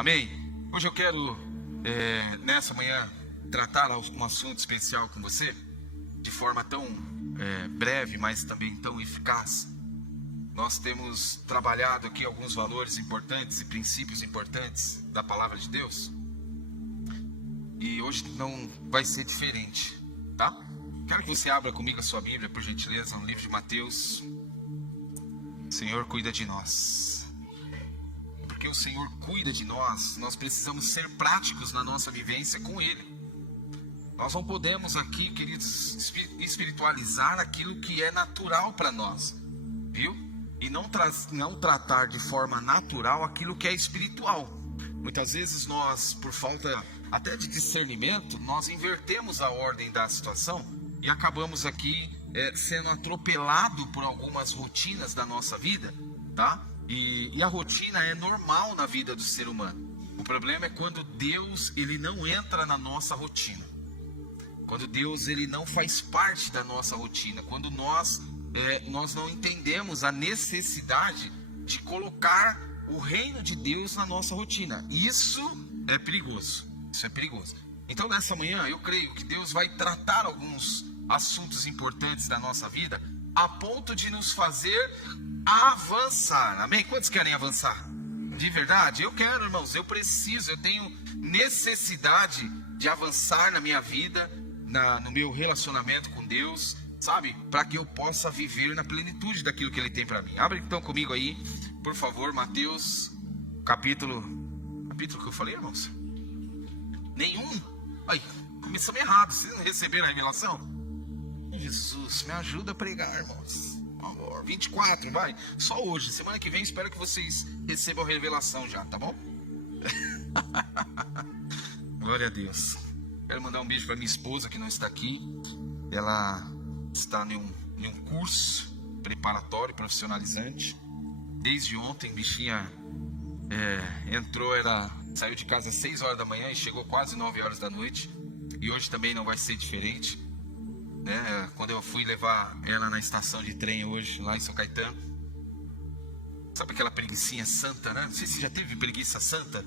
Amém? Hoje eu quero, nessa manhã, tratar um assunto especial com você, de forma tão breve, mas também tão eficaz. Nós temos trabalhado aqui alguns valores importantes e princípios importantes da palavra de Deus. E hoje não vai ser diferente, tá? Quero que você abra comigo a sua Bíblia, por gentileza, no livro de Mateus. O Senhor cuida de nós. Porque o Senhor cuida de nós, nós precisamos ser práticos na nossa vivência com Ele. Nós não podemos aqui, queridos, espiritualizar aquilo que é natural para nós, viu? E não tratar de forma natural aquilo que é espiritual. Muitas vezes nós, por falta até de discernimento, nós invertemos a ordem da situação e acabamos aqui sendo atropelado por algumas rotinas da nossa vida, tá? E a rotina é normal na vida do ser humano. O problema é quando Deus ele não entra na nossa rotina. Quando Deus ele não faz parte da nossa rotina. Quando nós não entendemos a necessidade de colocar o reino de Deus na nossa rotina. Isso é perigoso. Isso é perigoso. Então nessa manhã eu creio que Deus vai tratar alguns assuntos importantes da nossa vida a ponto de nos fazer avançar. Amém? Quantos querem avançar? De verdade? Eu quero, irmãos. Eu preciso, eu tenho necessidade de avançar na minha vida, no meu relacionamento com Deus, sabe? Para que eu possa viver na plenitude daquilo que Ele tem para mim. Abre então comigo aí, por favor, Mateus, capítulo que eu falei, irmãos? Nenhum? Ai, começamos errado. Vocês não receberam a revelação? Jesus, me ajuda a pregar, irmãos. 24, vai. Só hoje, semana que vem espero que vocês recebam a revelação já, tá bom? Glória a Deus. Quero mandar um beijo para minha esposa que não está aqui. Ela está em um curso preparatório, profissionalizante. Desde ontem, bichinha entrou, saiu de casa às 6 horas da manhã e chegou quase 9 horas da noite. E hoje também não vai ser diferente. Quando eu fui levar ela na estação de trem hoje, lá em São Caetano, sabe aquela preguicinha santa, né? Não sei se já teve preguiça santa.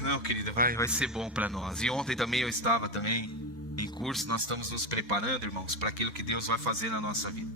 Não, querida, vai ser bom para nós. E ontem também eu estava em curso. Nós estamos nos preparando, irmãos, para aquilo que Deus vai fazer na nossa vida.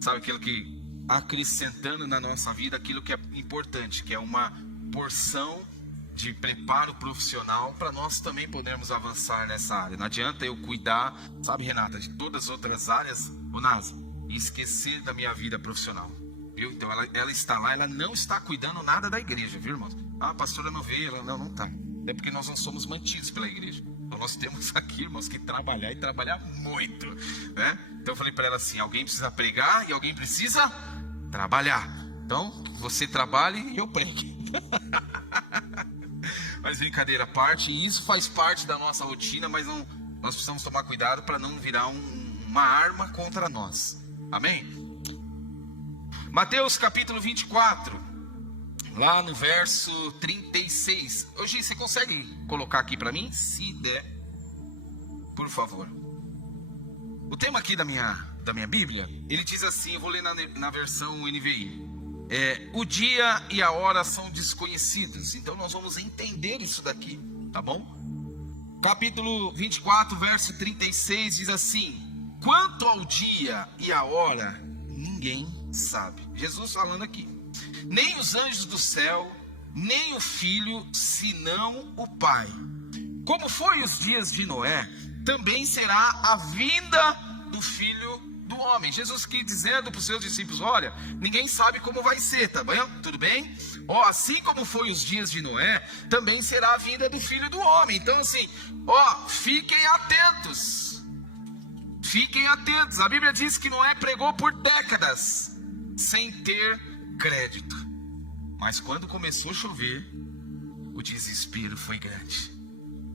Sabe, aquilo que acrescentando na nossa vida aquilo que é importante, que é uma porção de preparo profissional para nós também podermos avançar nessa área. Não adianta eu cuidar, sabe, Renata, de todas as outras áreas, o NASA, e esquecer da minha vida profissional, viu? Então ela está lá, ela não está cuidando nada da igreja, viu, irmãos? Ah, a pastora não veio, ela não está. É porque nós não somos mantidos pela igreja. Então nós temos aqui, irmãos, que trabalhar e trabalhar muito, né? Então eu falei para ela assim, alguém precisa pregar e alguém precisa trabalhar. Então você trabalhe e eu pregue. Mas brincadeira à parte, e isso faz parte da nossa rotina, mas nós precisamos tomar cuidado para não virar uma arma contra nós. Amém? Mateus capítulo 24, lá no verso 36. Hoje você consegue colocar aqui para mim? Se der, por favor. O tema aqui da minha Bíblia, ele diz assim, eu vou ler na versão NVI. O dia e a hora são desconhecidos. Então nós vamos entender isso daqui, tá bom? Capítulo 24, verso 36 diz assim: quanto ao dia e a hora, ninguém sabe. Jesus falando aqui. Nem os anjos do céu, nem o Filho, senão o Pai. Como foi os dias de Noé, também será a vinda do Filho do homem. Jesus quis dizendo para os seus discípulos, olha, ninguém sabe como vai ser, tá bem? Tudo bem? Assim como foi os dias de Noé, também será a vinda do Filho do homem. Então assim, fiquem atentos. Fiquem atentos. A Bíblia diz que Noé pregou por décadas, sem ter crédito. Mas quando começou a chover, o desespero foi grande.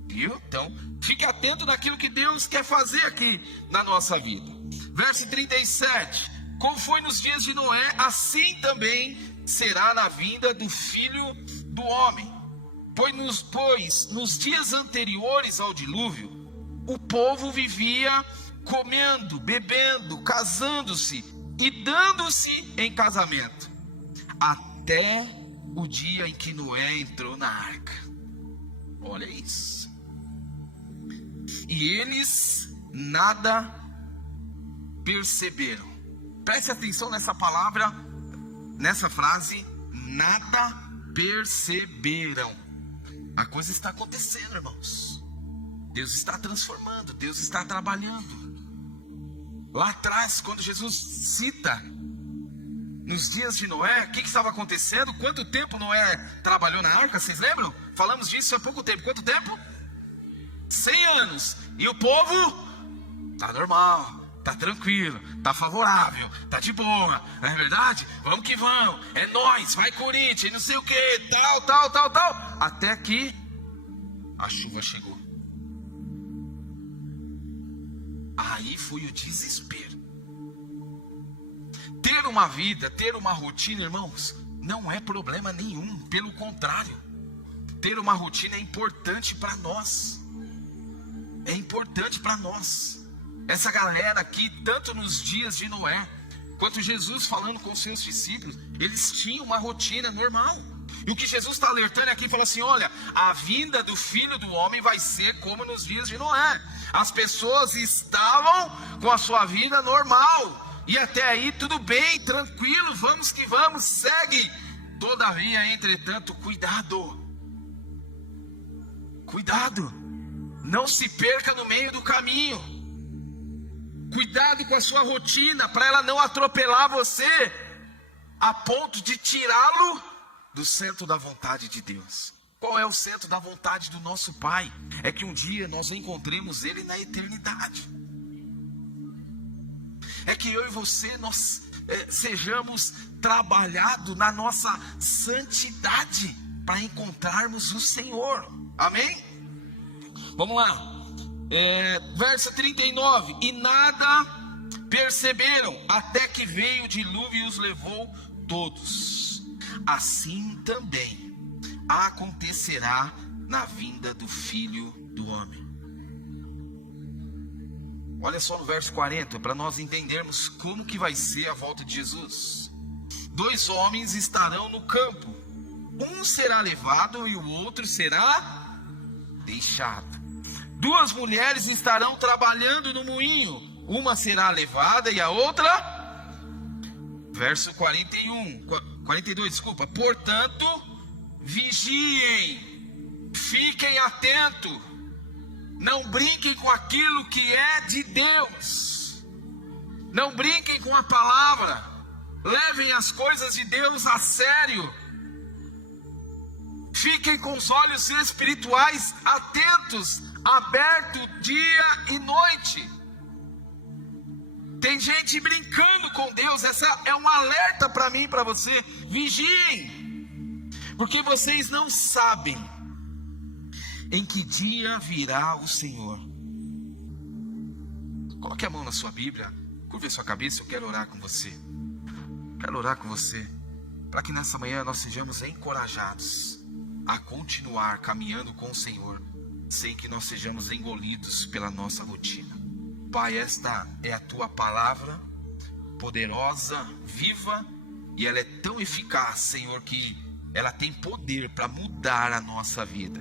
Viu? Então, fique atento naquilo que Deus quer fazer aqui na nossa vida. Verso 37. Como foi nos dias de Noé, assim também será na vinda do Filho do homem. Pois nos dias anteriores ao dilúvio, o povo vivia comendo, bebendo, casando-se e dando-se em casamento, até o dia em que Noé entrou na arca. Olha isso. E eles nada perceberam. Preste atenção nessa palavra, nessa frase, nada perceberam. A coisa está acontecendo, irmãos. Deus está transformando, Deus está trabalhando. Lá atrás, quando Jesus cita nos dias de Noé, o que estava acontecendo? Quanto tempo Noé trabalhou na arca? Vocês lembram? Falamos disso há pouco tempo. Quanto tempo? 100 anos. E o povo está normal, está tranquilo, está favorável, está de boa. Não é verdade? Vamos que vamos. É nóis, vai Corinthians, não sei o que, tal. Até que a chuva chegou. Aí foi o desespero. Ter uma vida, ter uma rotina, irmãos, não é problema nenhum. Pelo contrário, ter uma rotina é importante para nós. É importante para nós. Essa galera aqui, tanto nos dias de Noé, quanto Jesus falando com seus discípulos, eles tinham uma rotina normal. E o que Jesus está alertando aqui, fala assim: olha, a vinda do Filho do Homem vai ser como nos dias de Noé. As pessoas estavam com a sua vida normal, e até aí tudo bem, tranquilo, vamos que vamos, segue. Todavia, entretanto, cuidado, não se perca no meio do caminho. Cuidado com a sua rotina, para ela não atropelar você, a ponto de tirá-lo do centro da vontade de Deus. Qual é o centro da vontade do nosso Pai? É que um dia nós encontremos Ele na eternidade. É que eu e você, nós sejamos trabalhados na nossa santidade, para encontrarmos o Senhor. Amém? Vamos lá. Verso 39. E nada perceberam, até que veio o dilúvio e os levou todos. Assim também acontecerá na vinda do Filho do Homem. Olha só no verso 40, para nós entendermos como que vai ser a volta de Jesus. 2 homens estarão no campo, um será levado e o outro será deixado. 2 mulheres estarão trabalhando no moinho, uma será levada e a outra... Verso 42, desculpa. Portanto, vigiem, fiquem atentos, não brinquem com aquilo que é de Deus, não brinquem com a palavra, levem as coisas de Deus a sério, fiquem com os olhos espirituais atentos, abertos dia e noite. Tem gente brincando com Deus. Essa é um alerta para mim e para você. Vigiem, porque vocês não sabem em que dia virá o Senhor. Coloque a mão na sua Bíblia, curve a sua cabeça. Eu quero orar com você. Quero orar com você, para que nessa manhã nós sejamos encorajados a continuar caminhando com o Senhor, sem que nós sejamos engolidos pela nossa rotina. Pai, esta é a tua palavra, poderosa, viva, e ela é tão eficaz, Senhor, que ela tem poder para mudar a nossa vida.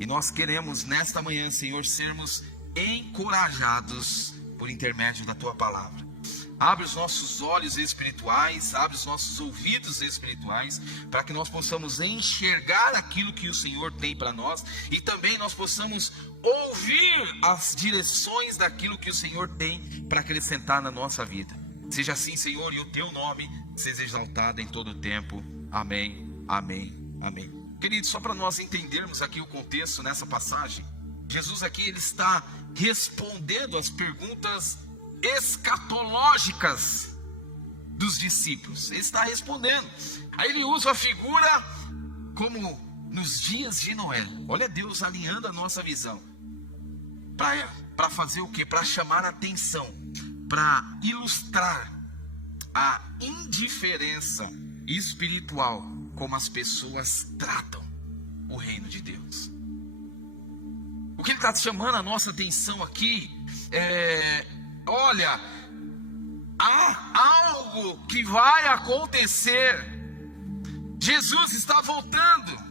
E nós queremos nesta manhã, Senhor, sermos encorajados por intermédio da tua palavra. Abre os nossos olhos espirituais, abre os nossos ouvidos espirituais, para que nós possamos enxergar aquilo que o Senhor tem para nós, e também nós possamos ouvir as direções daquilo que o Senhor tem para acrescentar na nossa vida. Seja assim, Senhor, e o teu nome seja exaltado em todo o tempo. Amém, amém, amém. Queridos, só para nós entendermos aqui o contexto nessa passagem, Jesus aqui ele está respondendo as perguntas escatológicas dos discípulos. Ele está respondendo. Aí ele usa a figura como nos dias de Noé. Olha Deus alinhando a nossa visão para fazer o quê? Para chamar a atenção, para ilustrar a indiferença espiritual como as pessoas tratam o reino de Deus. O que ele está chamando a nossa atenção aqui olha, Há algo que vai acontecer. Jesus está voltando.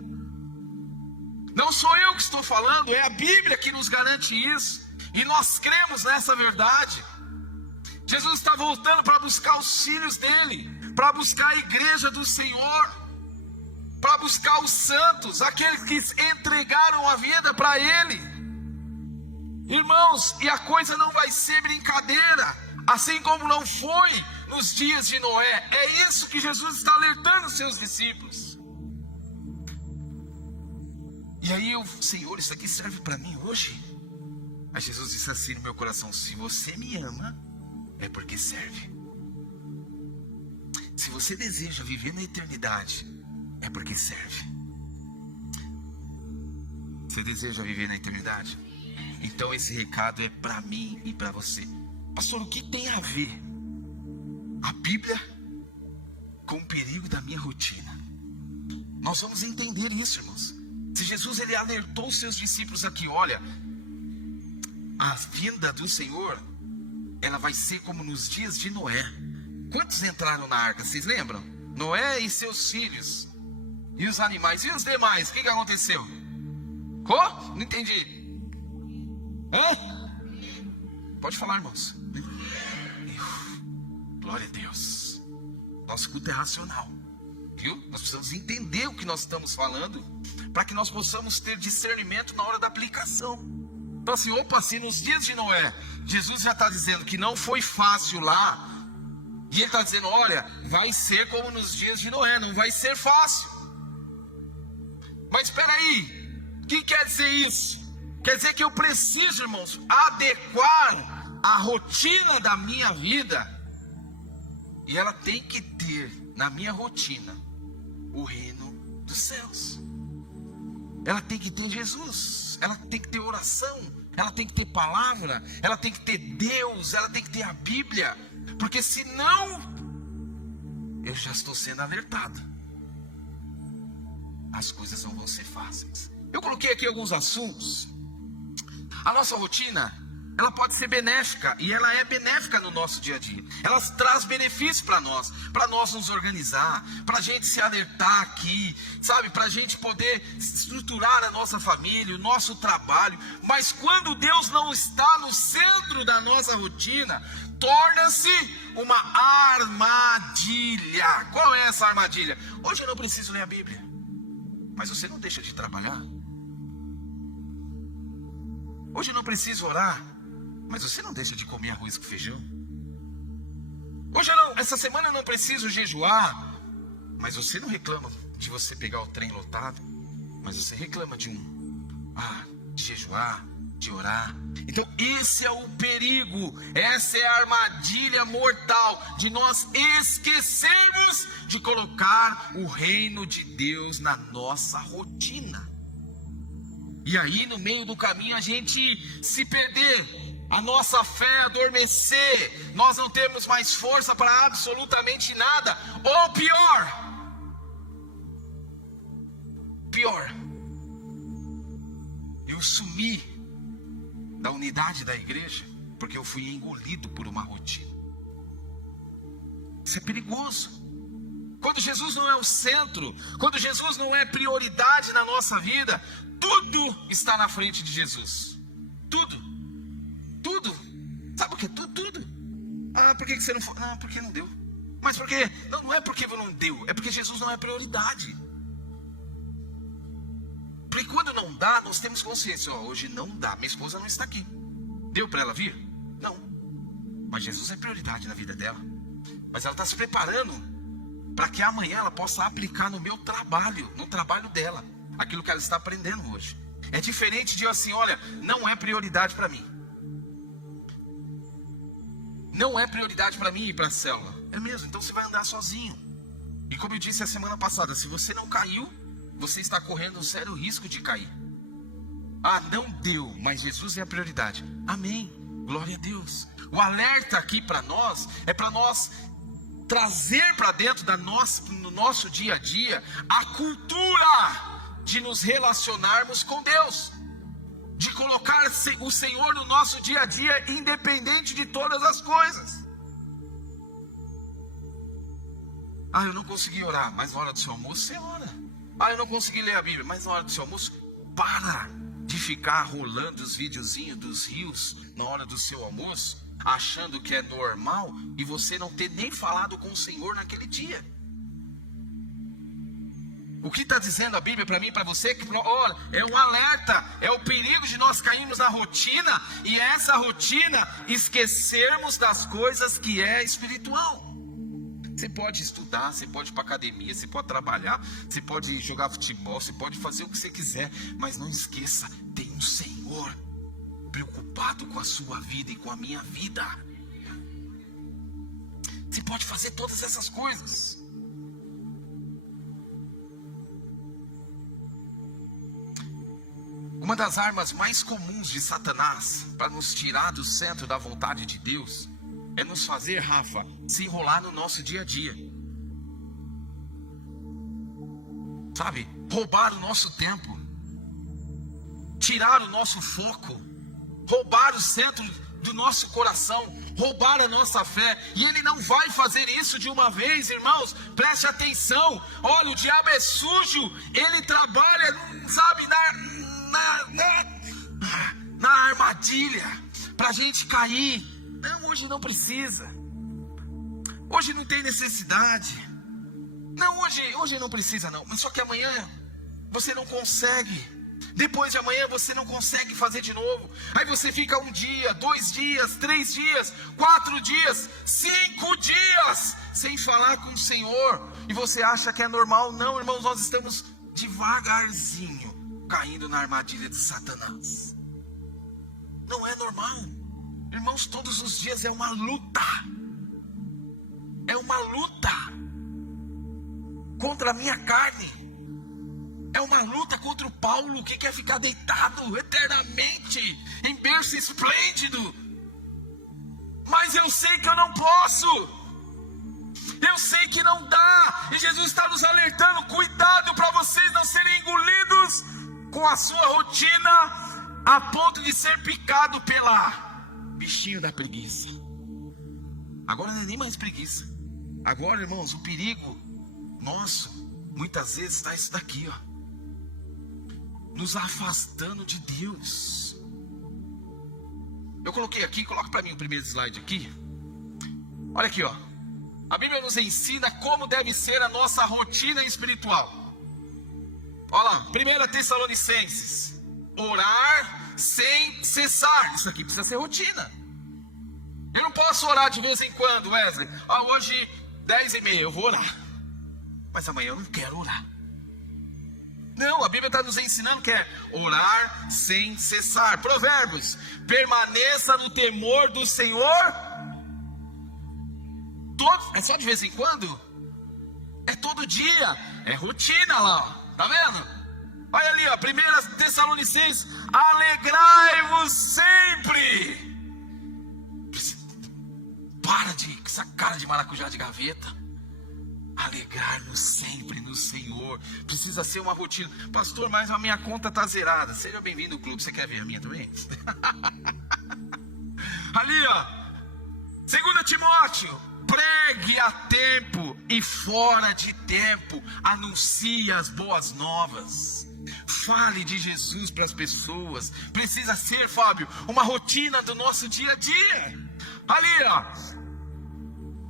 Não sou eu que estou falando, é a Bíblia que nos garante isso. E nós cremos nessa verdade. Jesus está voltando para buscar os filhos dele, para buscar a igreja do Senhor, para buscar os santos, aqueles que entregaram a vida para ele. Irmãos, e a coisa não vai ser brincadeira, assim como não foi nos dias de Noé. É isso que Jesus está alertando os seus discípulos. E aí Senhor, isso aqui serve para mim hoje? Aí Jesus disse assim no meu coração: se você me ama, é porque serve. Se você deseja viver na eternidade, é porque serve. Você deseja viver na eternidade? Então esse recado é para mim e para você. Pastor, o que tem a ver a Bíblia com o perigo da minha rotina? Nós vamos entender isso, irmãos. Se Jesus ele alertou os seus discípulos aqui, olha, a vinda do Senhor, ela vai ser como nos dias de Noé. Quantos entraram na arca? Vocês lembram? Noé e seus filhos, e os animais, e os demais, o que aconteceu? Não entendi. Pode falar, irmãos. Glória a Deus. Nosso culto é racional, viu? Nós precisamos entender o que nós estamos falando, para que nós possamos ter discernimento na hora da aplicação. Então assim, se nos dias de Noé, Jesus já está dizendo que não foi fácil lá, e ele está dizendo, olha, vai ser como nos dias de Noé, não vai ser fácil. Mas espera aí, o que quer dizer isso? Quer dizer que eu preciso, irmãos, adequar a rotina da minha vida, e ela tem que ter na minha rotina o reino dos céus. Ela tem que ter Jesus, ela tem que ter oração, ela tem que ter palavra, ela tem que ter Deus, ela tem que ter a Bíblia, porque senão eu já estou sendo alertado. As coisas não vão ser fáceis. Eu coloquei aqui alguns assuntos. A nossa rotina, ela pode ser benéfica, e ela é benéfica no nosso dia a dia. Ela traz benefícios para nós nos organizar, para a gente se alertar aqui, sabe? Para a gente poder estruturar a nossa família, o nosso trabalho. Mas quando Deus não está no centro da nossa rotina, torna-se uma armadilha. Qual é essa armadilha? Hoje eu não preciso ler a Bíblia, mas você não deixa de trabalhar. Hoje eu não preciso orar, mas você não deixa de comer arroz com feijão. Hoje essa semana eu não preciso jejuar, mas você não reclama de você pegar o trem lotado, mas você reclama de jejuar, de orar. Então esse é o perigo, essa é a armadilha mortal de nós esquecermos de colocar o reino de Deus na nossa rotina. E aí no meio do caminho a gente se perder, a nossa fé adormecer, nós não temos mais força para absolutamente nada, ou pior, eu sumi da unidade da igreja, porque eu fui engolido por uma rotina. Isso é perigoso. Quando Jesus não é o centro, quando Jesus não é prioridade na nossa vida, tudo está na frente de Jesus. Tudo. Sabe por quê? Tudo. Por que você não foi? Não, porque não deu. Mas por quê? Não é porque não deu, é porque Jesus não é prioridade. Porque quando não dá, nós temos consciência. Hoje não dá, minha esposa não está aqui. Deu para ela vir? Não. Mas Jesus é prioridade na vida dela. Mas ela está se preparando para que amanhã ela possa aplicar no meu trabalho, no trabalho dela, aquilo que ela está aprendendo hoje. É diferente de assim, olha, não é prioridade para mim. Não é prioridade para mim ir para a célula. É mesmo, então você vai andar sozinho. E como eu disse a semana passada, se você não caiu, você está correndo um sério risco de cair. Não deu, mas Jesus é a prioridade. Amém, glória a Deus. O alerta aqui para nós, é para nós trazer para dentro no nosso dia a dia, a cultura de nos relacionarmos com Deus, de colocar o Senhor no nosso dia a dia, independente de todas as coisas. Ah, eu não consegui orar, mas na hora do seu almoço você ora. Ah, eu não consegui ler a Bíblia, mas na hora do seu almoço, para de ficar rolando os videozinhos dos rios na hora do seu almoço, achando que é normal e você não ter nem falado com o Senhor naquele dia. O que está dizendo a Bíblia para mim e para você? Que, olha, é um alerta, é o perigo de nós cairmos na rotina e essa rotina esquecermos das coisas que é espiritual. Você pode estudar, você pode ir para academia, você pode trabalhar, você pode jogar futebol, você pode fazer o que você quiser, mas não esqueça, tem um Senhor preocupado com a sua vida e com a minha vida. Você pode fazer todas essas coisas. Uma das armas mais comuns de Satanás para nos tirar do centro da vontade de Deus é nos fazer, Rafa, se enrolar no nosso dia a dia. Sabe? Roubar o nosso tempo. Tirar o nosso foco. Roubar o centro do nosso coração. Roubar a nossa fé. E ele não vai fazer isso de uma vez, irmãos. Preste atenção. Olha, o diabo é sujo. Ele trabalha, sabe, na armadilha pra gente cair. Não, hoje não precisa. Hoje não tem necessidade. Não, hoje não precisa não. Mas só que amanhã você não consegue. Depois de amanhã você não consegue fazer de novo. Aí você fica 1 dia, 2 dias, 3 dias, 4 dias, 5 dias sem falar com o Senhor. E você acha que é normal? Não, irmãos, nós estamos devagarzinho caindo na armadilha de Satanás. Não é normal. Irmãos, todos os dias é uma luta. É uma luta contra a minha carne. É uma luta contra o Paulo que quer ficar deitado eternamente em berço esplêndido. Mas eu sei que eu não posso. Eu sei que não dá. E Jesus está nos alertando. Cuidado para vocês não serem engolidos com a sua rotina a ponto de ser picado pela bichinho da preguiça. Agora não é nem mais preguiça. Agora, irmãos, o perigo nosso muitas vezes está isso daqui, ó, nos afastando de Deus. Eu coloquei aqui, coloca para mim o primeiro slide aqui. Olha aqui, ó. A Bíblia nos ensina como deve ser a nossa rotina espiritual. Olha lá, 1 Tessalonicenses: orar sem cessar. Isso aqui precisa ser rotina. Eu não posso orar de vez em quando, Wesley. Hoje 10h30 eu vou orar, mas amanhã eu não quero orar. Não, a Bíblia está nos ensinando que é orar sem cessar. Provérbios: permaneça no temor do Senhor. É só de vez em quando? É todo dia. É rotina lá, ó. Tá vendo? Olha ali, ó, 1 Tessalonicenses: alegrai-vos sempre. Para com essa cara de maracujá de gaveta. Alegrar-nos sempre no Senhor. Precisa ser uma rotina. Pastor, mas a minha conta está zerada. Seja bem-vindo ao clube. Você quer ver a minha também? Ali, ó, 2 Timóteo: pregue a tempo e fora de tempo. Anuncie as boas novas. Fale de Jesus para as pessoas. Precisa ser, Fábio, uma rotina do nosso dia a dia. Ali, ó,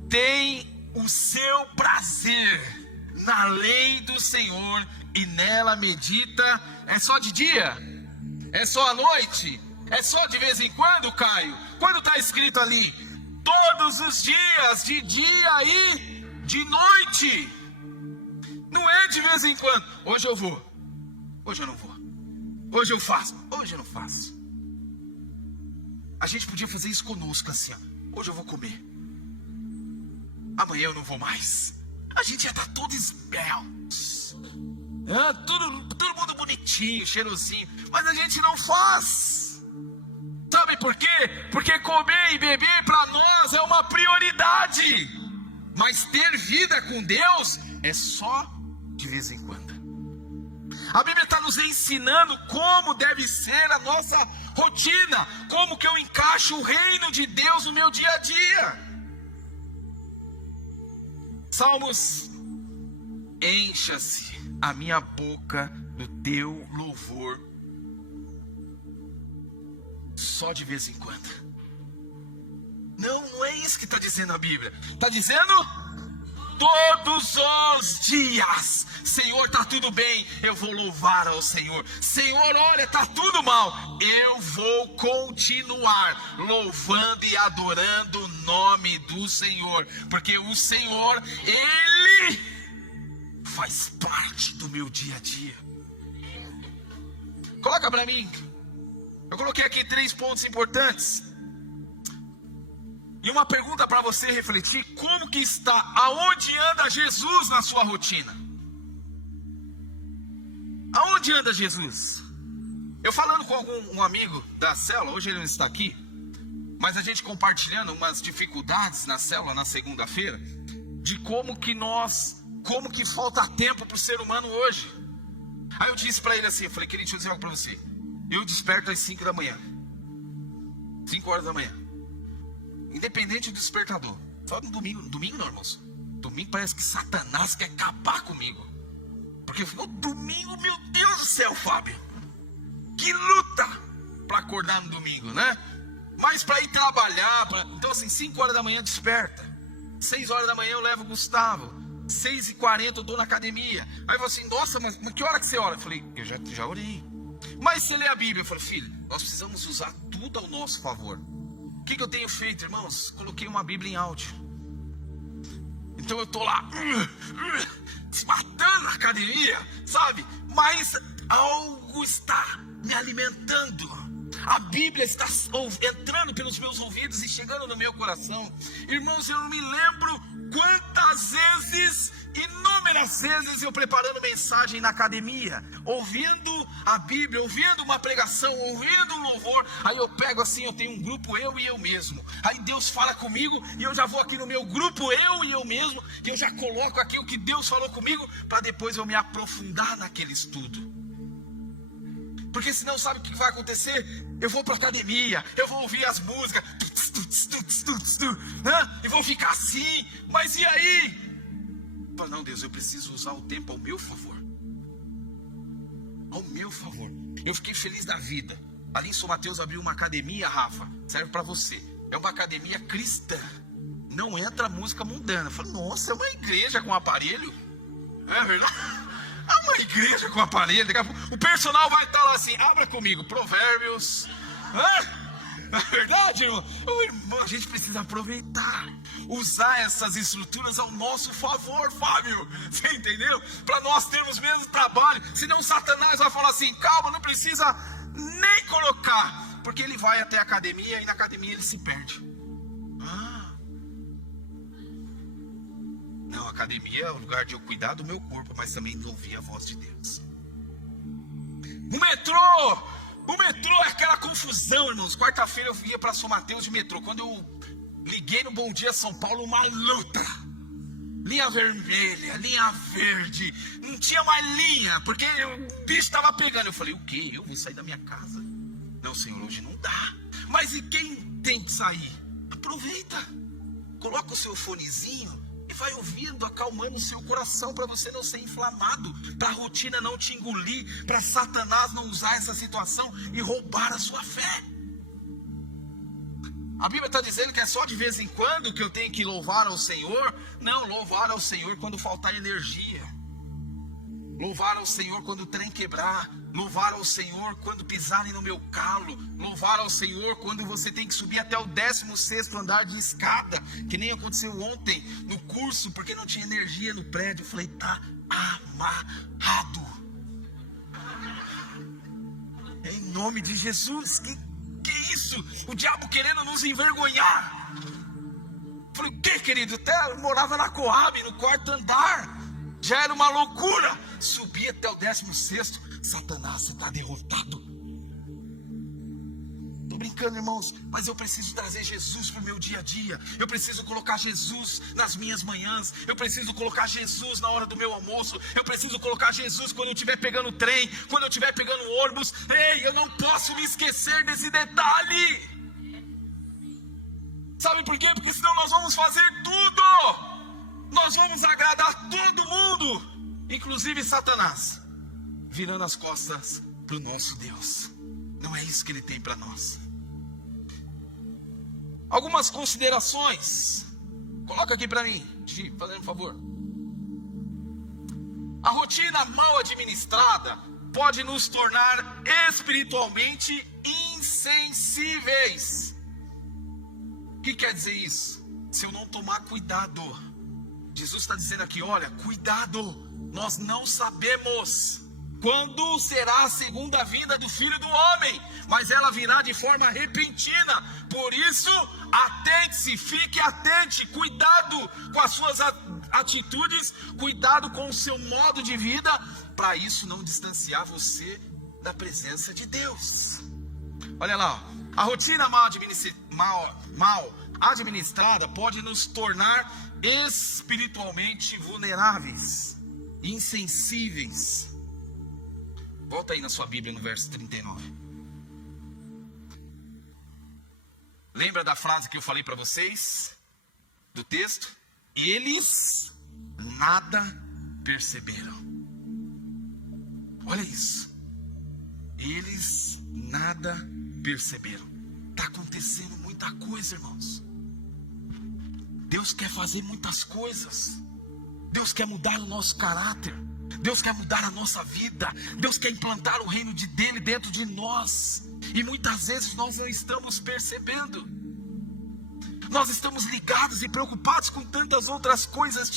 tem o seu prazer na lei do Senhor e nela medita. É só de dia? É só à noite? É só de vez em quando, Caio? Quando está escrito ali todos os dias, de dia e de noite? Não é de vez em quando. Hoje eu vou, hoje eu não vou. Hoje eu faço, hoje eu não faço. A gente podia fazer isso conosco assim, ó. Hoje eu vou comer, amanhã eu não vou mais. A gente já tá todo esbelto, todo mundo bonitinho, cheirosinho, mas a gente não faz. Sabe por quê? Porque comer e beber para nós é uma prioridade, mas ter vida com Deus é só de vez em quando. A Bíblia está nos ensinando como deve ser a nossa rotina, como que eu encaixo o reino de Deus no meu dia a dia. Salmos encha-se a minha boca do teu louvor, só de vez em quando. Não é isso que está dizendo a Bíblia. Está dizendo todos os dias. Senhor, está tudo bem, eu vou louvar ao Senhor. Senhor, olha, está tudo mal, eu vou continuar louvando e adorando o nome do Senhor, porque o Senhor, Ele faz parte do meu dia a dia. Coloca para mim. Eu coloquei aqui 3 pontos importantes. E uma pergunta para você refletir: como que está, aonde anda Jesus na sua rotina? Aonde anda Jesus? Eu falando com um amigo da célula, hoje ele não está aqui, mas a gente compartilhando umas dificuldades na célula na segunda-feira, de como que falta tempo para o ser humano hoje. Aí eu disse para ele assim, eu falei: querido, deixa eu dizer algo para você. Eu desperto às 5 da manhã, 5 horas da manhã, independente do despertador. Só no domingo não, irmãos. Domingo parece que Satanás quer acabar comigo, porque o domingo, meu Deus do céu, Fábio, que luta para acordar no domingo, né? Mas para ir trabalhar, então assim, 5 horas da manhã desperta, 6 horas da manhã eu levo o Gustavo, 6h40 eu estou na academia. Aí eu falei assim: nossa, mas que hora que você ora? Eu falei: eu já orei. Mas você lê a Bíblia? Eu falei: filho, nós precisamos usar tudo ao nosso favor. O que eu tenho feito, irmãos? Coloquei uma Bíblia em áudio. Então eu estou lá se matando na academia, sabe? Mas algo está me alimentando. A Bíblia está entrando pelos meus ouvidos e chegando no meu coração. Irmãos, eu não me lembro quantas vezes, inúmeras vezes, eu preparando mensagem na academia, ouvindo a Bíblia, ouvindo uma pregação, ouvindo um louvor. Aí eu pego assim, eu tenho um grupo, eu e eu mesmo. Aí Deus fala comigo e eu já vou aqui no meu grupo, eu e eu mesmo, e eu já coloco aqui o que Deus falou comigo, para depois eu me aprofundar naquele estudo. Porque senão, sabe o que vai acontecer? Eu vou para a academia, eu vou ouvir as músicas, e vou ficar assim. Mas e aí? Não, Deus, eu preciso usar o tempo ao meu favor. Ao meu favor. Eu fiquei feliz da vida. Ali em São Mateus abriu uma academia, Rafa, serve para você. É uma academia cristã. Não entra música mundana. Eu falei: nossa, é uma igreja com aparelho? É verdade? É uma igreja com aparelho. O personal vai estar lá assim: abra comigo, Provérbios. É verdade, irmão? Irmão, a gente precisa aproveitar, usar essas estruturas ao nosso favor, Fábio. Você entendeu? Para nós termos menos trabalho. Senão Satanás vai falar assim: calma, não precisa nem colocar, porque ele vai até a academia e na academia ele se perde. Não, a academia é o lugar de eu cuidar do meu corpo, mas também de ouvir a voz de Deus. O metrô é aquela confusão, irmãos. Quarta-feira eu ia para São Mateus de metrô. Quando eu liguei no Bom Dia São Paulo, uma luta. Linha vermelha, linha verde. Não tinha mais linha, porque o bicho estava pegando. Eu falei: o quê? Eu vou sair da minha casa? Não, Senhor, hoje não dá. Mas e quem tem que sair? Aproveita. Coloca o seu fonezinho e vai ouvindo, acalmando o seu coração, para você não ser inflamado, para a rotina não te engolir, para Satanás não usar essa situação e roubar a sua fé. A Bíblia está dizendo que é só de vez em quando que eu tenho que louvar ao Senhor. Não, louvar ao Senhor quando faltar energia, louvar ao Senhor quando o trem quebrar, louvar ao Senhor quando pisarem no meu calo, louvar ao Senhor quando você tem que subir até o 16º andar de escada, que nem aconteceu ontem no curso, porque não tinha energia no prédio. Eu falei: tá amarrado, em nome de Jesus. Que isso? O diabo querendo nos envergonhar. Eu falei: o que, querido? Até eu morava na Coab, no 4º andar, já era uma loucura. Subi até o 16º. Satanás, você está derrotado. Estou brincando, irmãos, mas eu preciso trazer Jesus para o meu dia a dia. Eu preciso colocar Jesus nas minhas manhãs. Eu preciso colocar Jesus na hora do meu almoço. Eu preciso colocar Jesus quando eu estiver pegando o trem, quando eu estiver pegando o ônibus. Ei, eu não posso me esquecer desse detalhe. Sabe por quê? Porque senão nós vamos fazer tudo. Nós vamos agradar todo mundo. inclusive Satanás, virando as costas para o nosso Deus. Não é isso que ele tem para nós. Algumas considerações. Coloca aqui para mim, Gi, fazendo um favor. A rotina mal administrada pode nos tornar espiritualmente insensíveis. O que quer dizer isso? Se eu não tomar cuidado, Jesus está dizendo aqui, olha, cuidado, nós não sabemos quando será a segunda vinda do Filho do Homem, mas ela virá de forma repentina. Por isso, atente-se, fique atente, cuidado com as suas atitudes, cuidado com o seu modo de vida, para isso não distanciar você da presença de Deus. Olha lá, ó. A rotina mal administrada pode nos tornar espiritualmente vulneráveis, insensíveis. Volta aí na sua Bíblia no verso 39. Lembra da frase que eu falei para vocês? Do texto? Eles nada perceberam. Olha isso. Eles nada perceberam. Está acontecendo muita coisa, irmãos. Deus quer fazer muitas coisas. Deus quer mudar o nosso caráter. Deus quer mudar a nossa vida. Deus quer implantar o reino dele dentro de nós. E muitas vezes nós não estamos percebendo. Nós estamos ligados e preocupados com tantas outras coisas,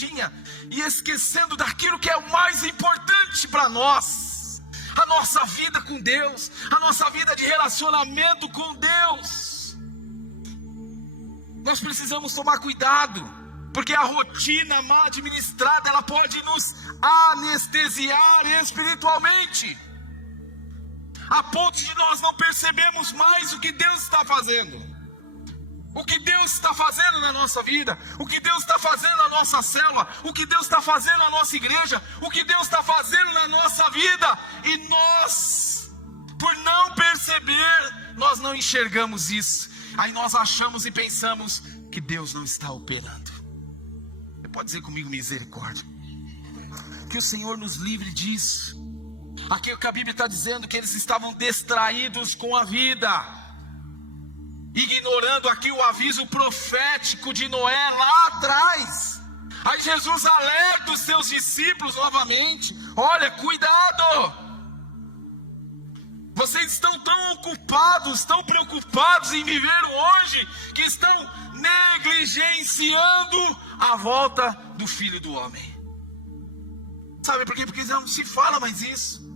e esquecendo daquilo que é o mais importante para nós. A nossa vida com Deus. A nossa vida de relacionamento com Deus. Nós precisamos tomar cuidado, porque a rotina mal administrada, ela pode nos anestesiar espiritualmente, a ponto de nós não percebermos mais o que Deus está fazendo. O que Deus está fazendo na nossa vida, o que Deus está fazendo na nossa célula, o que Deus está fazendo na nossa igreja, o que Deus está fazendo na nossa vida. E nós, por não perceber, nós não enxergamos isso. Aí nós achamos e pensamos que Deus não está operando. Você pode dizer comigo, misericórdia? Que o Senhor nos livre disso. Aqui o que a Bíblia está dizendo, que eles estavam distraídos com a vida, ignorando aqui o aviso profético de Noé lá atrás. Aí Jesus alerta os seus discípulos novamente: olha, cuidado, vocês estão tão ocupados, tão preocupados em viver hoje, que estão negligenciando a volta do Filho do Homem. Sabe por quê? Porque já não se fala mais isso.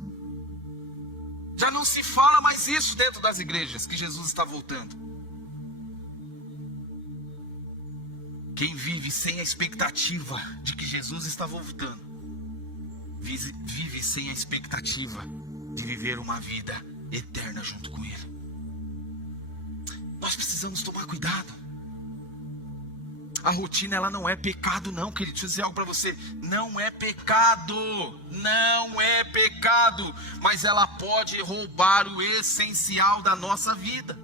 Já não se fala mais isso dentro das igrejas, que Jesus está voltando. Quem vive sem a expectativa de que Jesus está voltando, vive sem a expectativa de viver uma vida eterna junto com Ele. Nós precisamos tomar cuidado. A rotina, ela não é pecado não, querido. Deixa eu dizer algo para você. Não é pecado. Não é pecado. Mas ela pode roubar o essencial da nossa vida.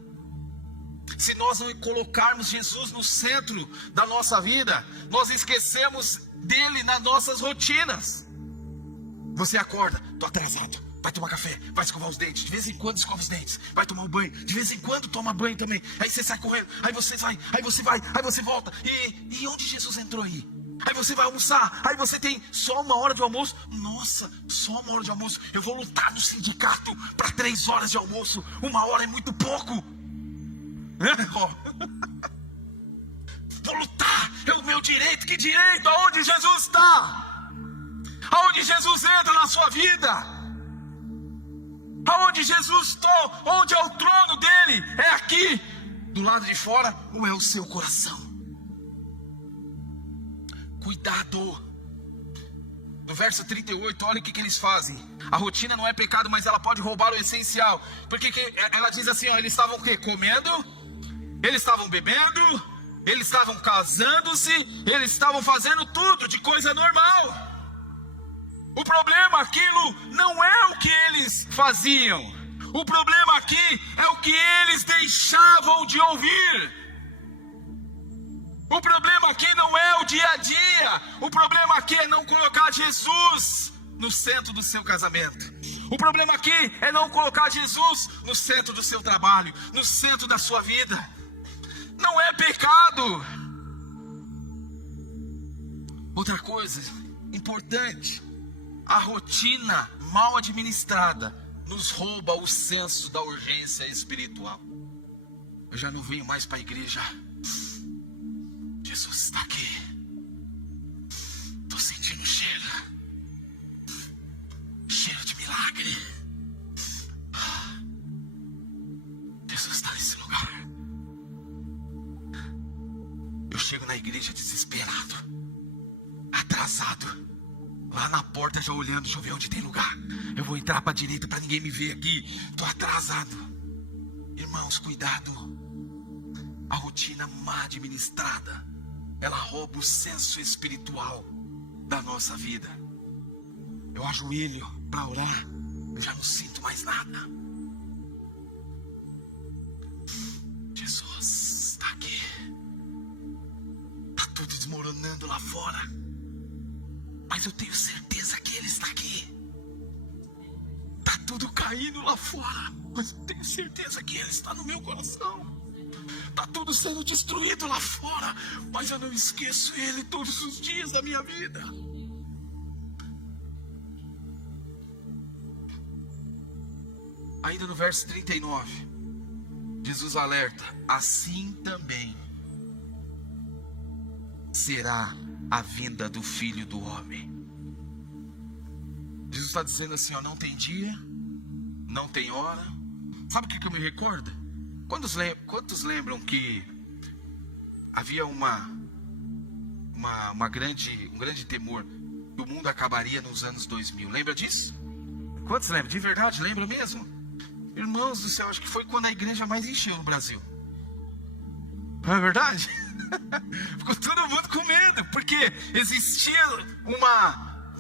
Se nós não colocarmos Jesus no centro da nossa vida, nós esquecemos dele nas nossas rotinas. Você acorda, tô atrasado, vai tomar café, vai escovar os dentes, de vez em quando escova os dentes, vai tomar um banho, de vez em quando toma banho também. Aí você sai correndo, aí você vai, aí você volta. E onde Jesus entrou aí? Aí você vai almoçar, aí você tem só 1 hora de almoço. Nossa, só 1 hora de almoço. Eu vou lutar no sindicato para 3 horas de almoço. 1 hora é muito pouco. Vou lutar, é o meu direito. Que direito? Aonde Jesus está? Aonde Jesus entra na sua vida? Aonde Jesus está? Onde é o trono dele? É aqui, do lado de fora, ou é o seu coração? Cuidado. No verso 38, olha o que eles fazem. A rotina não é pecado, mas ela pode roubar o essencial. Porque ela diz assim, ó, eles estavam o quê? Comendo, eles estavam bebendo, eles estavam casando-se, eles estavam fazendo tudo de coisa normal. O problema, aquilo não é o que eles faziam. O problema aqui é o que eles deixavam de ouvir. O problema aqui não é o dia a dia. O problema aqui é não colocar Jesus no centro do seu casamento. O problema aqui é não colocar Jesus no centro do seu trabalho, no centro da sua vida. Não é pecado. Outra coisa importante, a rotina mal administrada nos rouba o senso da urgência espiritual. Eu já não venho mais para a igreja. Jesus está aqui. Estou sentindo cheiro de milagre. Jesus está nesse lugar. Eu chego na igreja desesperado, atrasado, lá na porta já olhando, deixa eu ver onde tem lugar. Eu vou entrar para a direita para ninguém me ver aqui. Estou atrasado. Irmãos, cuidado. A rotina mal administrada, ela rouba o senso espiritual da nossa vida. Eu ajoelho para orar, eu já não sinto mais nada. Jesus está aqui. Está tudo desmoronando lá fora, mas eu tenho certeza que Ele está aqui. Está tudo caindo lá fora, mas eu tenho certeza que Ele está no meu coração. Está tudo sendo destruído lá fora, mas eu não esqueço Ele todos os dias da minha vida. Ainda no verso 39, Jesus alerta: assim também será a vinda do Filho do Homem. Jesus está dizendo assim, ó, não tem dia, não tem hora. Sabe o que eu me recordo? Quantos lembram que havia um grande temor que o mundo acabaria nos anos 2000? Lembra disso? Quantos lembram? De verdade, lembra mesmo? Irmãos do céu, acho que foi quando a igreja mais encheu no Brasil. Não é verdade? Ficou todo mundo com medo, porque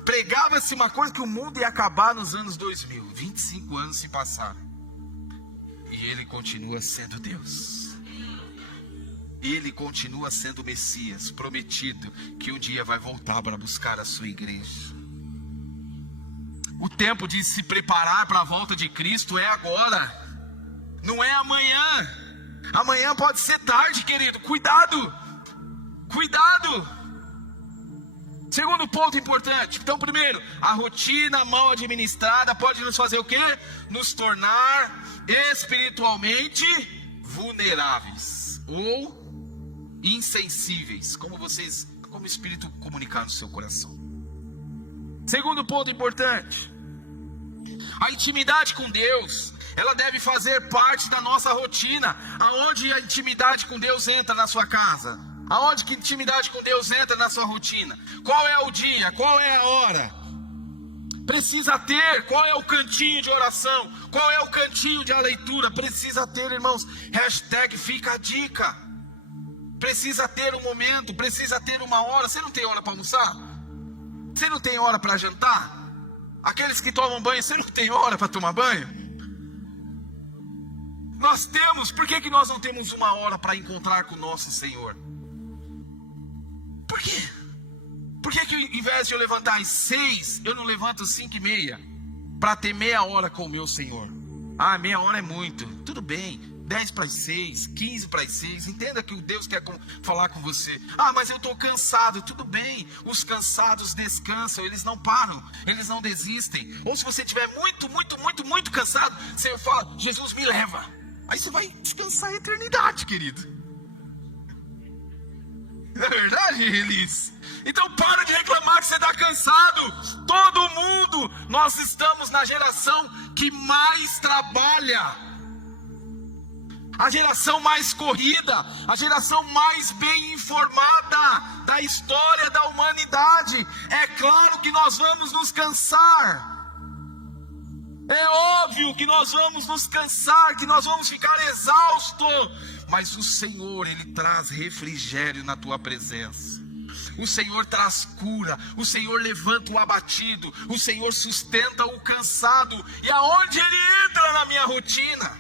pregava-se uma coisa, que o mundo ia acabar nos anos 2000. 25 anos se passaram. E Ele continua sendo Deus. Ele continua sendo o Messias prometido, que um dia vai voltar para buscar a sua igreja. O tempo de se preparar para a volta de Cristo é agora, não é amanhã. Amanhã pode ser tarde, querido. Cuidado. Segundo ponto importante. Então, primeiro, a rotina mal administrada pode nos fazer o quê? Nos tornar espiritualmente vulneráveis ou insensíveis, como o Espírito comunicar no seu coração. Segundo ponto importante, a intimidade com Deus, ela deve fazer parte da nossa rotina. Aonde a intimidade com Deus entra na sua casa? Aonde que a intimidade com Deus entra na sua rotina? Qual é o dia? Qual é a hora? Precisa ter. Qual é o cantinho de oração? Qual é o cantinho de leitura? Precisa ter, irmãos. Hashtag fica a dica. Precisa ter um momento, precisa ter uma hora. Você não tem hora para almoçar? Você não tem hora para jantar? Aqueles que tomam banho, você não tem hora para tomar banho? Nós temos. Por que nós não temos uma hora para encontrar com o nosso Senhor? Por quê? Por que ao invés de eu levantar às 6, eu não levanto às 5:30 para ter meia hora com o meu Senhor? Ah, meia hora é muito. Tudo bem, 10 para as 6, 15 para as 6. Entenda que o Deus quer falar com você. Ah, mas eu estou cansado. Tudo bem, os cansados descansam, eles não param, eles não desistem. Ou se você estiver muito cansado, você fala: Jesus, me leva. Aí você vai descansar a eternidade, querido. Não é verdade, Elis? Então para de reclamar que você está cansado. Todo mundo, nós estamos na geração que mais trabalha, a geração mais corrida, a geração mais bem informada da história da humanidade. É claro que nós vamos nos cansar. É óbvio que nós vamos nos cansar, que nós vamos ficar exaustos. Mas o Senhor, Ele traz refrigério na tua presença. O Senhor traz cura. O Senhor levanta o abatido. O Senhor sustenta o cansado. E aonde Ele entra na minha rotina?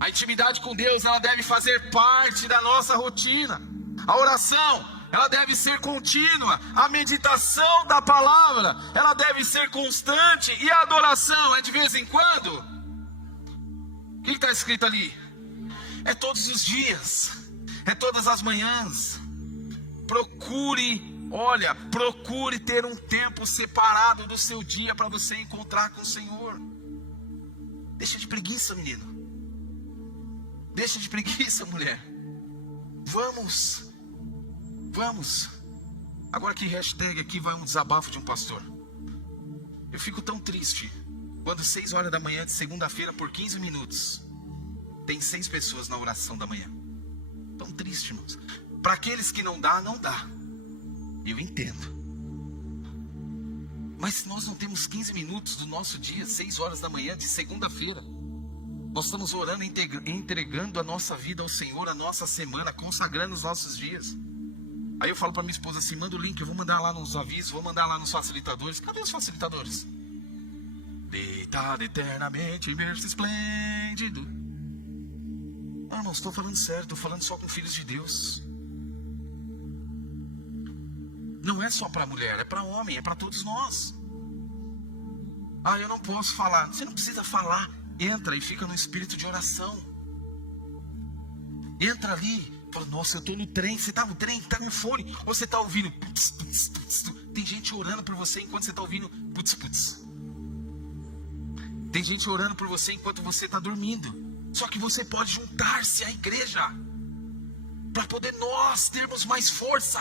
A intimidade com Deus, ela deve fazer parte da nossa rotina. A oração ela deve ser contínua. A meditação da palavra, ela deve ser constante. E a adoração é de vez em quando? O que está escrito ali? É todos os dias, é todas as manhãs. Procure ter um tempo separado do seu dia para você encontrar com o Senhor. Deixa de preguiça, menino. Deixa de preguiça, mulher. Vamos. Agora que hashtag aqui vai um desabafo de um pastor. Eu fico tão triste quando 6 horas da manhã de segunda-feira por 15 minutos tem 6 pessoas na oração da manhã. Tão triste, irmãos. Para aqueles que não dá. Eu entendo. Mas se nós não temos 15 minutos do nosso dia, 6 horas da manhã de segunda-feira, nós estamos orando, entregando a nossa vida ao Senhor, a nossa semana, consagrando os nossos dias. Aí eu falo para minha esposa assim, manda o link, eu vou mandar lá nos avisos, vou mandar lá nos facilitadores. Cadê os facilitadores? Deitado eternamente em berço esplêndido. Não, irmãos, estou falando sério, estou falando só com filhos de Deus. Não é só para mulher, é para homem, é para todos nós. Eu não posso falar. Você não precisa falar. Entra e fica no espírito de oração. Entra ali. Fala, nossa, eu estou no trem. Você está no trem? Está no fone? Ou você está ouvindo? Putz, putz, putz. Tem gente orando por você enquanto você está ouvindo? Putz, putz. Tem gente orando por você enquanto você está dormindo. Só que você pode juntar-se à igreja para poder nós termos mais força.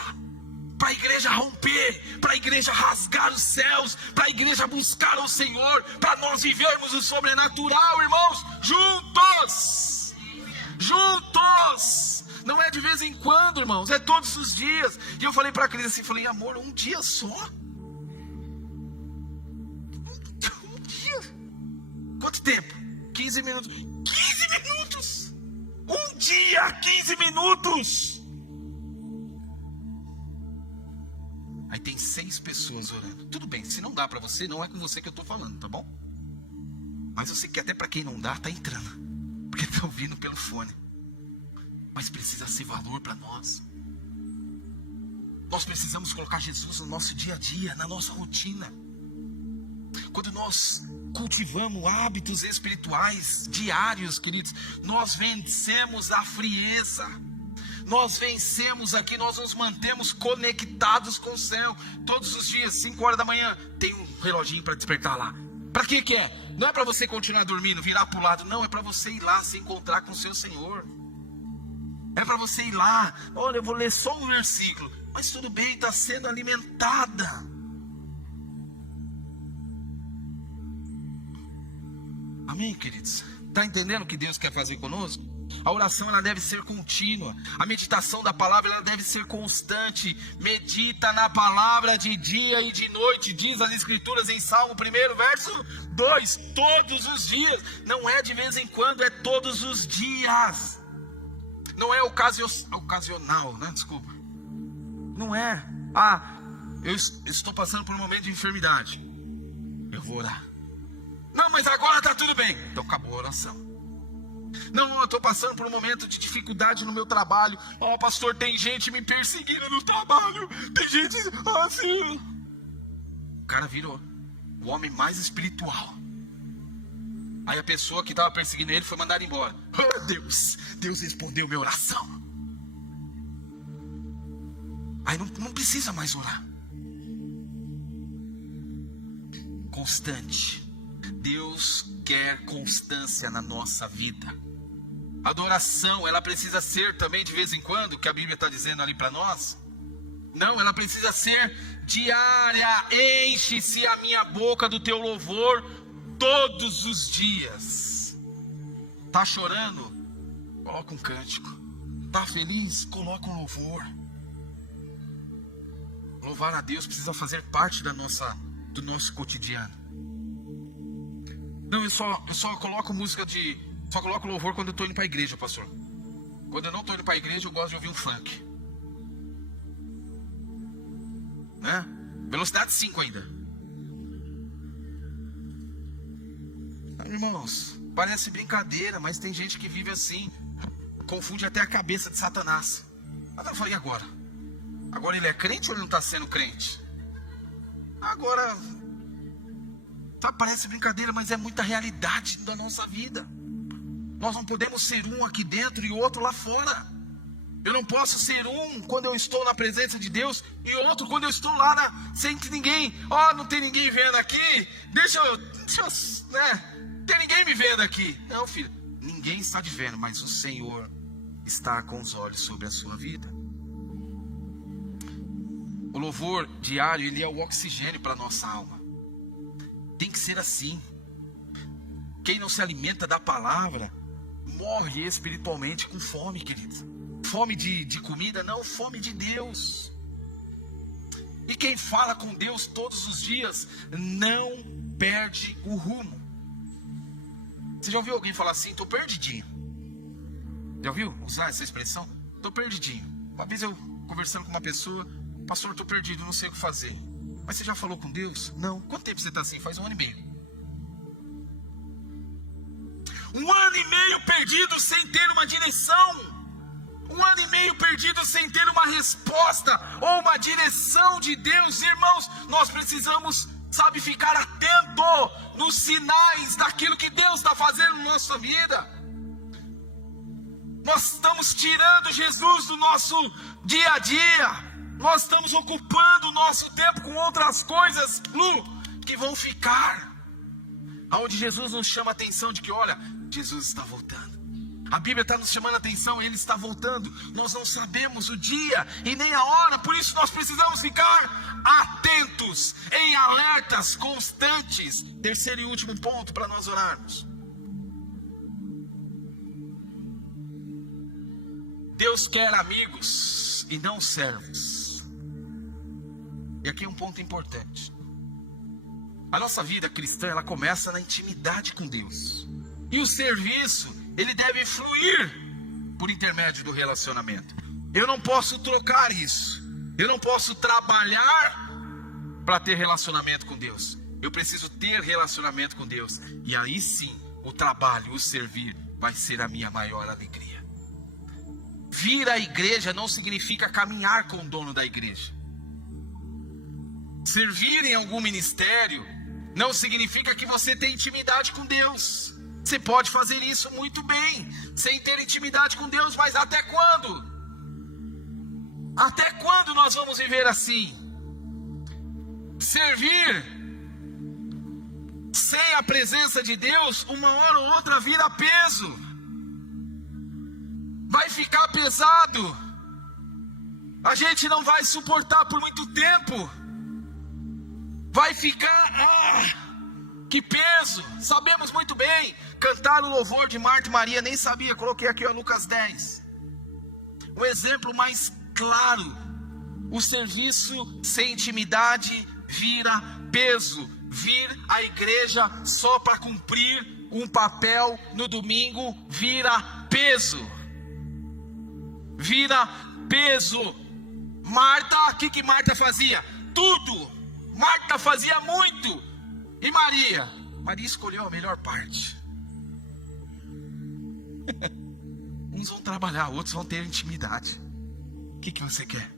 Para a igreja romper, para a igreja rasgar os céus, para a igreja buscar o Senhor, para nós vivermos o sobrenatural, irmãos, juntos, não é de vez em quando, irmãos, é todos os dias. E eu falei para a Cris assim, falei, amor, um dia só? Um dia? Quanto tempo? 15 minutos. 15 minutos! Um dia, 15 minutos! Aí tem 6 pessoas orando. Tudo bem, se não dá para você, não é com você que eu estou falando, tá bom? Mas eu sei que até para quem não dá, tá entrando. Porque tá ouvindo pelo fone. Mas precisa ser valor para nós. Nós precisamos colocar Jesus no nosso dia a dia, na nossa rotina. Quando nós cultivamos hábitos espirituais diários, queridos, nós vencemos a frieza. Nós vencemos aqui, nós nos mantemos conectados com o céu. Todos os dias, 5 horas da manhã, tem um reloginho para despertar lá. Para que é? Não é para você continuar dormindo, virar para o lado. Não, é para você ir lá se encontrar com o seu Senhor. É para você ir lá. Olha, eu vou ler só um versículo. Mas tudo bem, está sendo alimentada. Amém, queridos? Está entendendo o que Deus quer fazer conosco? A oração, ela deve ser contínua. A meditação da palavra, ela deve ser constante. Medita na palavra de dia e de noite, diz as escrituras em Salmo 1, verso 2. Todos os dias. Não é de vez em quando, é todos os dias. Não é ocasional, né? Desculpa. Não é. Eu estou passando por um momento de enfermidade. Eu vou orar. Não, mas agora está tudo bem. Então acabou a oração. Não, eu estou passando por um momento de dificuldade no meu trabalho. Pastor, tem gente me perseguindo no trabalho. Tem gente assim. O cara virou o homem mais espiritual. Aí a pessoa que estava perseguindo ele foi mandada embora. Deus respondeu minha oração. Aí não precisa mais orar. Constante. Deus quer constância na nossa vida. Adoração, ela precisa ser também de vez em quando, que a Bíblia está dizendo ali para nós. Não, ela precisa ser diária. Enche-se a minha boca do teu louvor todos os dias. Tá chorando? Coloca um cântico. Tá feliz? Coloca um louvor. Louvar a Deus precisa fazer parte do nosso cotidiano. Não, eu só coloco música só coloco louvor quando eu estou indo para a igreja, pastor. Quando eu não estou indo para a igreja, eu gosto de ouvir um funk. Né? Velocidade 5 ainda. Irmãos, parece brincadeira, mas tem gente que vive assim. Confunde até a cabeça de Satanás. Mas eu falei, e agora? Agora ele é crente ou ele não está sendo crente? Agora, tá, parece brincadeira, mas é muita realidade da nossa vida. Nós não podemos ser um aqui dentro e outro lá fora. Eu não posso ser um quando eu estou na presença de Deus e outro quando eu estou lá sem ninguém. Não tem ninguém vendo aqui. Deixa eu, tem ninguém me vendo aqui. Não, filho, ninguém está te vendo, mas o Senhor está com os olhos sobre a sua vida. O louvor diário, ele é o oxigênio para a nossa alma. Tem que ser assim. Quem não se alimenta da palavra morre espiritualmente com fome, querido. Fome de comida, não, fome de Deus. E quem fala com Deus todos os dias não perde o rumo. Você já ouviu alguém falar assim? Estou perdidinho. Já ouviu usar essa expressão? Estou perdidinho. Uma vez eu conversando com uma pessoa: pastor, estou perdido, não sei o que fazer. Mas você já falou com Deus? Não. Quanto tempo você está assim? Faz 1 ano e meio. 1 ano e meio perdido sem ter uma direção. 1 ano e meio perdido sem ter uma resposta ou uma direção de Deus. Irmãos, nós precisamos, ficar atento nos sinais daquilo que Deus está fazendo na nossa vida. Nós estamos tirando Jesus do nosso dia a dia. Nós estamos ocupando o nosso tempo com outras coisas, que vão ficar. Aonde Jesus nos chama a atenção de que, olha, Jesus está voltando. A Bíblia está nos chamando a atenção, Ele está voltando. Nós não sabemos o dia e nem a hora, por isso nós precisamos ficar atentos, em alertas constantes. Terceiro e último ponto para nós orarmos. Deus quer amigos e não servos. E aqui é um ponto importante. A nossa vida cristã, ela começa na intimidade com Deus. E o serviço, ele deve fluir por intermédio do relacionamento. Eu não posso trocar isso. Eu não posso trabalhar para ter relacionamento com Deus. Eu preciso ter relacionamento com Deus. E aí sim, o trabalho, o servir, vai ser a minha maior alegria. Vir à igreja não significa caminhar com o dono da igreja. Servir em algum ministério não significa que você tem intimidade com Deus. Você pode fazer isso muito bem, sem ter intimidade com Deus, mas até quando? Até quando nós vamos viver assim? Servir sem a presença de Deus, uma hora ou outra vira peso. Vai ficar pesado. A gente não vai suportar por muito tempo. Vai ficar... que peso. Sabemos muito bem. Cantar o louvor de Marta e Maria, nem sabia. Coloquei aqui, Lucas 10. Um exemplo mais claro. O serviço sem intimidade vira peso. Vir à igreja só para cumprir um papel no domingo vira peso. Vira peso. Marta, o que Marta fazia? Tudo. Marta fazia muito. E Maria? Maria escolheu a melhor parte. Uns vão trabalhar, outros vão ter intimidade. O que você quer?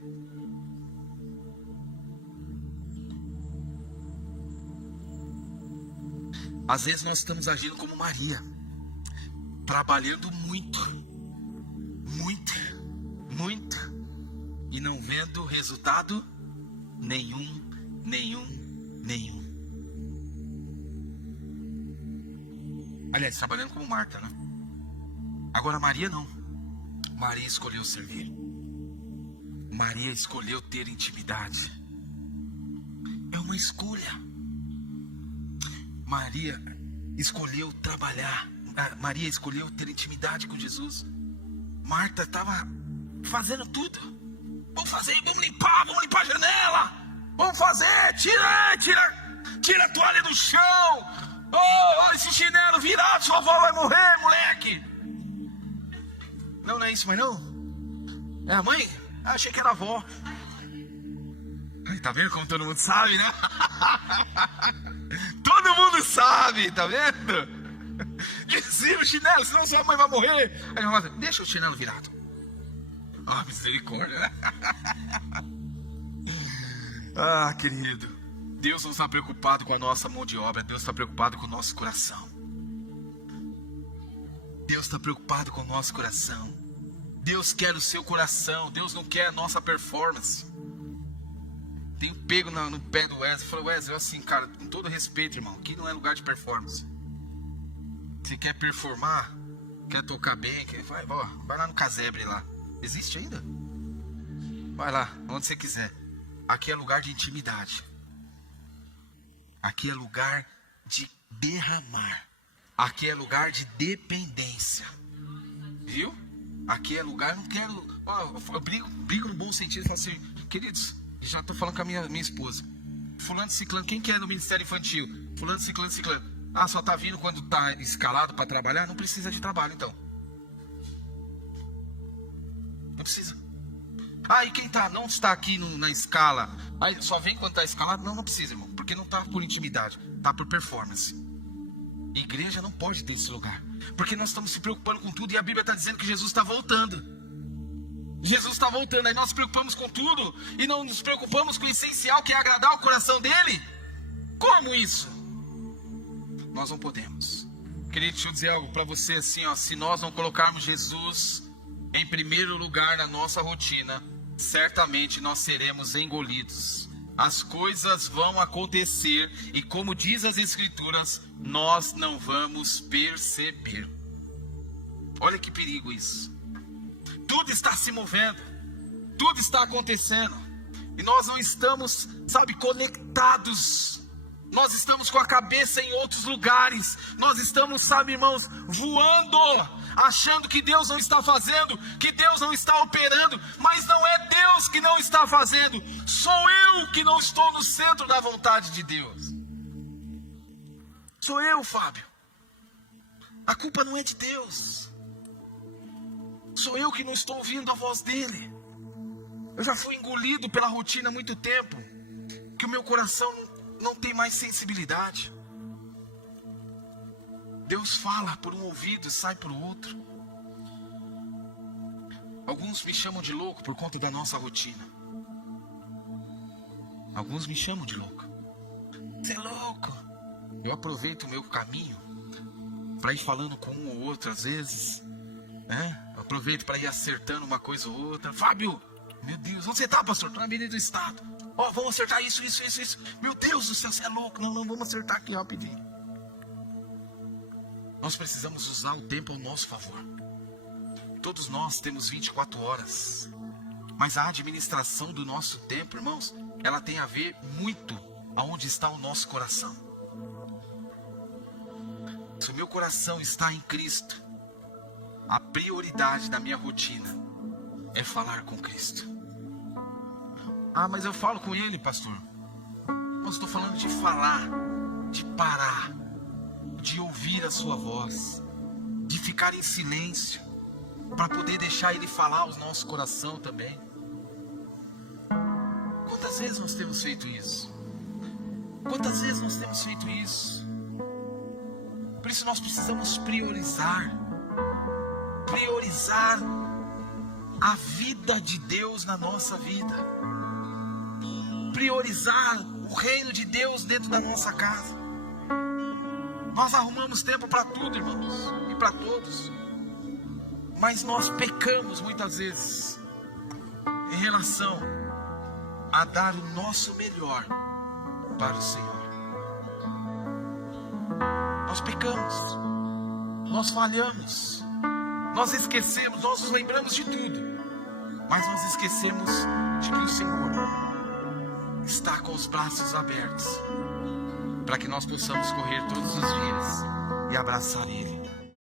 Às vezes nós estamos agindo como Maria, trabalhando muito, e não vendo resultado nenhum. Aliás, trabalhando como Marta, né? Agora Maria não. Maria escolheu servir. Maria escolheu ter intimidade. É uma escolha. Maria escolheu trabalhar. Maria escolheu ter intimidade com Jesus. Marta estava fazendo tudo. Vamos limpar a janela. Vamos fazer, tira a toalha do chão. Olha esse chinelo virado, sua avó vai morrer, moleque. Não é isso, mas não? É a mãe? Achei que era a avó. Tá vendo como todo mundo sabe, né? Todo mundo sabe, tá vendo? Desvira o chinelo, senão sua mãe vai morrer. Aí a mãe fala, deixa o chinelo virado. Misericórdia, né? Ah, querido, Deus não está preocupado com a nossa mão de obra, Deus está preocupado com o nosso coração. Deus está preocupado com o nosso coração. Deus quer o seu coração, Deus não quer a nossa performance. Tenho pego no pé do Wesley, falei, Wesley, assim, cara, com todo respeito, irmão, aqui não é lugar de performance. Você quer performar, quer tocar bem, vai lá no casebre lá. Existe ainda? Vai lá, onde você quiser. Aqui é lugar de intimidade. Aqui é lugar de derramar. Aqui é lugar de dependência. Viu? Aqui é lugar, não quero... eu brigo no bom sentido. Falo assim, queridos, já estou falando com a minha esposa. Fulano de ciclano, quem que é no Ministério Infantil? Fulano de ciclano. Ah, só tá vindo quando tá escalado para trabalhar? Não precisa de trabalho, então. Não precisa. Ah, e quem não está aqui na escala, aí só vem quando está escalado? Não precisa, irmão, porque não está por intimidade, está por performance. Igreja não pode ter esse lugar, porque nós estamos se preocupando com tudo e a Bíblia está dizendo que Jesus está voltando. Jesus está voltando, aí nós nos preocupamos com tudo e não nos preocupamos com o essencial, que é agradar o coração dele. Como isso? Nós não podemos. Querido, deixa eu dizer algo para você assim, se nós não colocarmos Jesus em primeiro lugar na nossa rotina, certamente nós seremos engolidos. As coisas vão acontecer e, como diz as Escrituras, nós não vamos perceber. Olha que perigo isso. Tudo está se movendo, tudo está acontecendo e nós não estamos, conectados. Nós estamos com a cabeça em outros lugares. Nós estamos, irmãos, voando, achando que Deus não está fazendo, que Deus não está operando. Mas não é Deus que não está fazendo. Sou eu que não estou no centro da vontade de Deus. Sou eu, Fábio. A culpa não é de Deus. Sou eu que não estou ouvindo a voz dele. Eu já fui engolido pela rotina há muito tempo, que o meu coração não tem mais sensibilidade. Deus fala por um ouvido e sai por outro. Alguns me chamam de louco por conta da nossa rotina. Alguns me chamam de louco. Você é louco. Eu aproveito o meu caminho para ir falando com um ou outro às vezes, né? Eu aproveito para ir acertando uma coisa ou outra. Fábio, meu Deus, onde você está, pastor? Estou na Avenida do Estado. Vamos acertar isso. Meu Deus do céu, você é louco. Não, vamos acertar aqui rapidinho. Nós precisamos usar o tempo ao nosso favor. Todos nós temos 24 horas. Mas a administração do nosso tempo, irmãos, ela tem a ver muito aonde está o nosso coração. Se o meu coração está em Cristo, a prioridade da minha rotina é falar com Cristo. Ah, mas eu falo com ele, pastor. Eu estou falando de falar, de parar, de ouvir a sua voz, de ficar em silêncio, para poder deixar ele falar ao nosso coração também. Quantas vezes nós temos feito isso? Quantas vezes nós temos feito isso? Por isso nós precisamos priorizar a vida de Deus na nossa vida. Priorizar o reino de Deus dentro da nossa casa. Nós arrumamos tempo para tudo, irmãos, e para todos, mas nós pecamos muitas vezes em relação a dar o nosso melhor para o Senhor. Nós pecamos, nós falhamos, nós esquecemos, nós nos lembramos de tudo, mas nós esquecemos de que o Senhor está com os braços abertos para que nós possamos correr todos os dias e abraçar Ele.